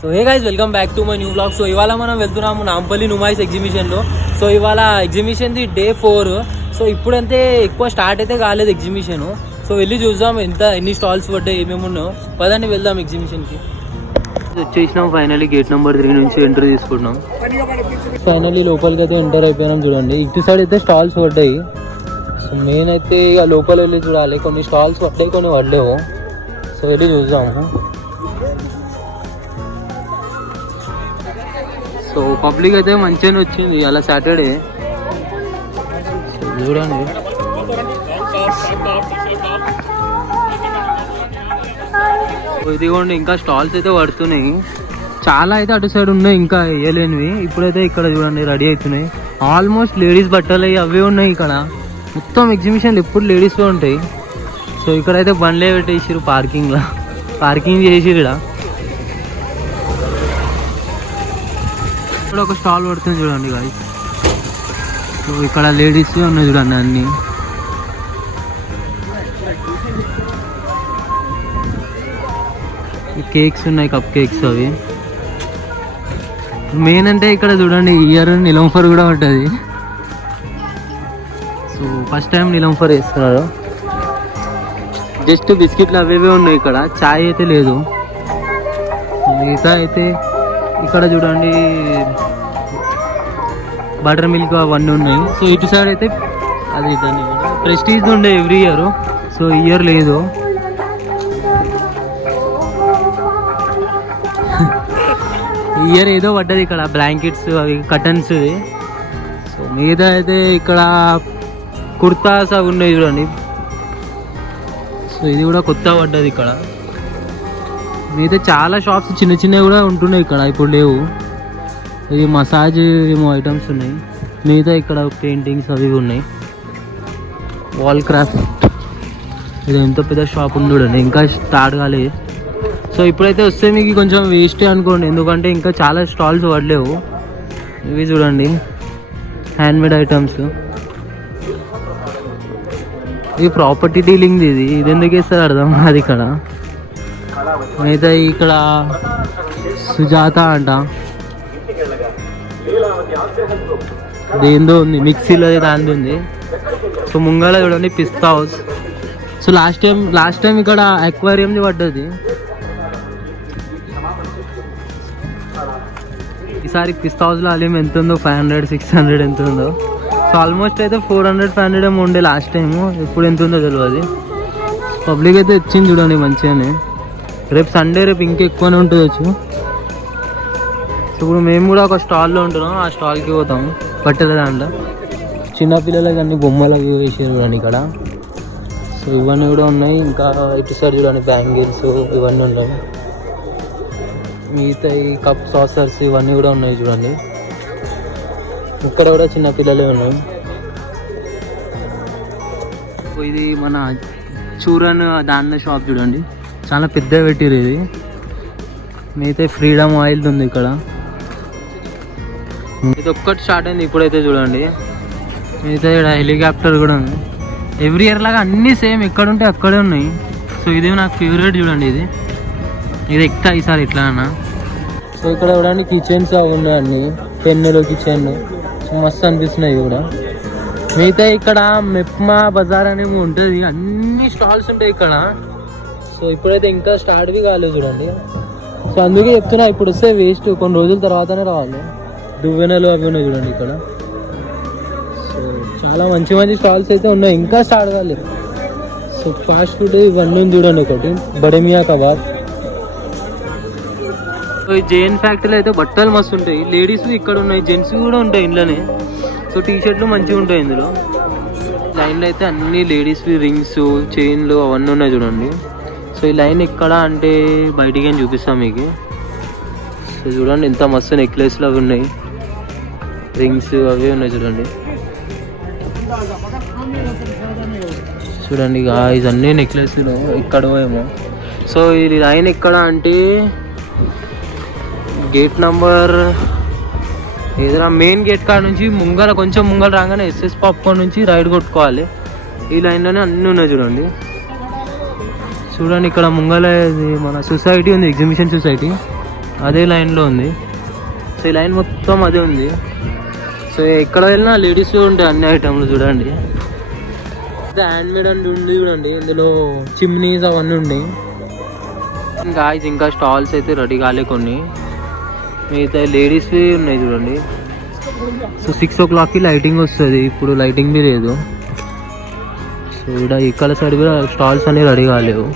So hey guys, welcome back to my new blog. So ఇవాళ మనం వెళ్తున్నాము నాంపల్లి నుమాయిస్ ఎగ్జిబిషన్లో. సో ఇవాళ ఎగ్జిబిషన్ది డే 4. సో ఇప్పుడంతే ఎక్కువ స్టార్ట్ అయితే కాలేదు ఎగ్జిబిషన్. సో వెళ్ళి చూద్దాం ఎన్ని స్టాల్స్ పడ్డాయి, ఏమేమి ఉన్నాయో. పదండి వెళ్దాం ఎగ్జిబిషన్కి. వచ్చేసినాం ఫైనల్లీ గేట్ నెంబర్ 3 నుంచి ఎంట్రీ తీసుకున్నాం. ఫైనల్లీ లోపలికి అయితే ఎంటర్ అయిపోయినాం. చూడండి ఇటు సైడ్ అయితే స్టాల్స్ పడ్డాయి. సో మెయిన్ అయితే ఇక లోపల వెళ్ళి చూడాలి. కొన్ని స్టాల్స్ పడ్డాయి, కొన్ని పడలేవు. సో వెళ్ళి చూద్దాము. సో పబ్లిక్ అయితే మంచిగానే వచ్చింది అలా సాటర్డే. చూడండి ఇదిగోండి, ఇంకా స్టాల్స్ అయితే పడుతున్నాయి. చాలా అయితే అటు సైడ్ ఉన్నాయి ఇంకా వేయలేనివి. ఇప్పుడైతే ఇక్కడ చూడండి రెడీ అవుతున్నాయి. ఆల్మోస్ట్ లేడీస్ బట్టలు అవే ఉన్నాయి ఇక్కడ. మొత్తం ఎగ్జిబిషన్లు ఎప్పుడు లేడీస్లో ఉంటాయి. సో ఇక్కడైతే బండ్లే పెట్టేసారు పార్కింగ్ చేసిరు. ఇక్కడ ఒక స్టాల్ పడుతుంది చూడండి గాయ్స్. సో ఇక్కడ లేడీస్ ఉన్నాయి చూడండి అన్ని. కేక్స్ ఉన్నాయి, కప్ కేక్స్. అవి మెయిన్ అంటే ఇక్కడ చూడండి ఇయర్ నిలంఫర్ కూడా ఉంటుంది. సో ఫస్ట్ టైం నిలంఫర్ వేస్తున్నారు. జస్ట్ బిస్కెట్లు అవేవే ఉన్నాయి ఇక్కడ, చాయ్ అయితే లేదు. మిగతా అయితే ఇక్కడ చూడండి బటర్ మిల్క్ అవన్నీ ఉన్నాయి. సో ఇటు సైడ్ అయితే అది దాన్ని ప్రెస్టీజ్ ఉండే ఎవ్రీ ఇయర్. సో ఇయర్ లేదు. ఇయర్ ఏదో పడ్డది ఇక్కడ, బ్లాంకెట్స్ అవి కటన్స్. సో మిగతా అయితే ఇక్కడ కుర్తాస్ అవి ఉన్నాయి చూడండి. సో ఇది కూడా కొత్త పడ్డది ఇక్కడ. మిగతా చాలా షాప్స్ చిన్న చిన్నవి కూడా ఉంటున్నాయి ఇక్కడ, ఇప్పుడు లేవు. ఇది మసాజ్ ఏమో ఐటమ్స్ ఉన్నాయి. మిగతా ఇక్కడ పెయింటింగ్స్ అవి ఉన్నాయి. Wall craft. ఇది ఎంత పెద్ద షాప్ ఉంది చూడండి, ఇంకా స్టార్ట్ కాలేదు. సో ఇప్పుడైతే వస్తే మీకు కొంచెం వేస్టే అనుకోండి, ఎందుకంటే ఇంకా చాలా స్టాల్స్ పడలేవు. ఇవి చూడండి హ్యాండ్మేడ్ ఐటమ్స్. ఇది ప్రాపర్టీ డీలింగ్. ఇది ఎందుకు వేస్తారు అర్థం కాదు ఇక్కడ. అయితే ఇక్కడ సుజాత అంట, దేందో ఉంది, మిక్సీలో దాంది ఉంది. సో ముంగల చూడండి పిస్తా హౌస్. సో లాస్ట్ టైం ఇక్కడ అక్వేరియంది పడ్డది. ఈసారి పిస్తా హౌస్లో అలీం ఎంత ఉందో 500, 600 ఎంత ఉందో. సో ఆల్మోస్ట్ అయితే 400, 500 ఏమో ఉండే లాస్ట్ టైము. ఎప్పుడు ఎంత ఉందో తెలియదు. పబ్లిక్ అయితే వచ్చింది చూడండి మంచిగానే. రేపు సండే, రేపు ఇంకా ఎక్కువనే ఉంటుంది. సో ఇప్పుడు మేము కూడా ఒక స్టాల్లో ఉంటున్నాం, ఆ స్టాల్కి పోతాం. బట్టల దాంట్లో చిన్నపిల్లలకి అన్ని బొమ్మలు అవి వేసారు చూడండి ఇక్కడ. సో ఇవన్నీ కూడా ఉన్నాయి. ఇంకా ఇటు సైడ్ చూడండి బ్యాంగిల్స్ ఇవన్నీ ఉన్నాయి. మిగతా ఈ కప్ సాసర్స్ ఇవన్నీ కూడా ఉన్నాయి చూడండి. ఇక్కడ కూడా చిన్నపిల్లలే ఉన్నాయి. ఇది మన చూరన్ దాన్న షాప్ చూడండి, చాలా పెద్ద పెట్టిరు ఇది. మిగతా ఫ్రీడమ్ ఆయిల్ ఉంది ఇక్కడ. ఇది ఒక్కటి స్టార్ట్ అయింది ఇప్పుడైతే చూడండి. మిగతా ఇక్కడ హెలికాప్టర్ కూడా ఉంది. ఎవ్రీ ఇయర్ లాగా అన్నీ సేమ్ ఎక్కడ ఉంటే అక్కడే ఉన్నాయి. సో ఇది నాకు ఫేవరెట్ చూడండి. ఇది ఎక్కుతా ఈసారి ఎట్లా అన్న. సో ఇక్కడ చూడండి కిచెన్స్ అవి ఉన్నాయి అన్ని, పెన్నులు కిచెన్. సో మస్తు అనిపిస్తున్నాయి కూడా. మిగతా ఇక్కడ మెప్మా బజార్ అనేవి ఉంటుంది, అన్ని స్టాల్స్ ఉంటాయి ఇక్కడ. సో ఇప్పుడైతే ఇంకా స్టార్ట్వి కాలేదు చూడండి. సో అందుకే చెప్తున్నా, ఇప్పుడు వస్తే వేస్ట్, కొన్ని రోజుల తర్వాతనే రావాలి. దువ్వెనలు అవి ఉన్నాయి చూడండి ఇక్కడ. సో చాలా మంచి మంచి స్టాల్స్ అయితే ఉన్నాయి, ఇంకా స్టార్ట్ కాలేదు. సో ఫాస్ట్ ఫుడ్ ఇవన్నీ చూడండి. ఒకటి బడమియా కబాబ్. సో ఈ జైన్ ఫ్యాక్టరీలో అయితే బట్టలు మస్తు ఉంటాయి. లేడీస్ ఇక్కడ ఉన్నాయి, జెంట్స్ కూడా ఉంటాయి ఇంట్లోనే. సో టీ షర్ట్లు మంచిగా ఉంటాయి ఇందులో. లైన్లో అయితే అన్ని లేడీస్వి రింగ్స్, చైన్లు అవన్నీ ఉన్నాయి చూడండి. సో ఈ లైన్ ఎక్కడ అంటే బయటికి అని చూపిస్తాం మీకు. సో చూడండి ఎంత మస్తు నెక్లెస్లు అవి ఉన్నాయి, రింగ్స్ అవి ఉన్నాయి చూడండి. చూడండి ఇవన్నీ నెక్లెస్లు ఇక్కడ ఏమో. సో ఇది లైన్ ఎక్కడ అంటే గేట్ నంబర్ ఏదైనా మెయిన్ గేట్ కాడ నుంచి కొంచెం ముంగల రాగానే ఎస్ఎస్ పాప్కార్న్ నుంచి రైడ్ కొట్టుకోవాలి. ఈ లైన్లోనే అన్నీ ఉన్నాయి చూడండి. చూడండి ఇక్కడ ముంగల మన సొసైటీ ఉంది, ఎగ్జిబిషన్ సొసైటీ. అదే లైన్లో ఉంది. సో ఈ లైన్ మొత్తం అదే ఉంది. సో ఎక్కడ వెళ్ళినా లేడీస్ ఉంటాయి అన్ని ఐటమ్లు చూడండి. హ్యాండ్ మేడ్ అండ్ ఉంది చూడండి, ఇందులో చిమ్నీస్ అవన్నీ ఉన్నాయి. ఇంకా స్టాల్స్ అయితే రెడీ కాలే కొన్ని, మిగతా లేడీస్వి ఉన్నాయి చూడండి. సో 6 o'clockకి లైటింగ్ వస్తుంది, ఇప్పుడు లైటింగ్ బి లేదు. సో ఇక్కడ సైడ్ కూడా స్టాల్స్ అన్నీ రెడీ కాలేవు.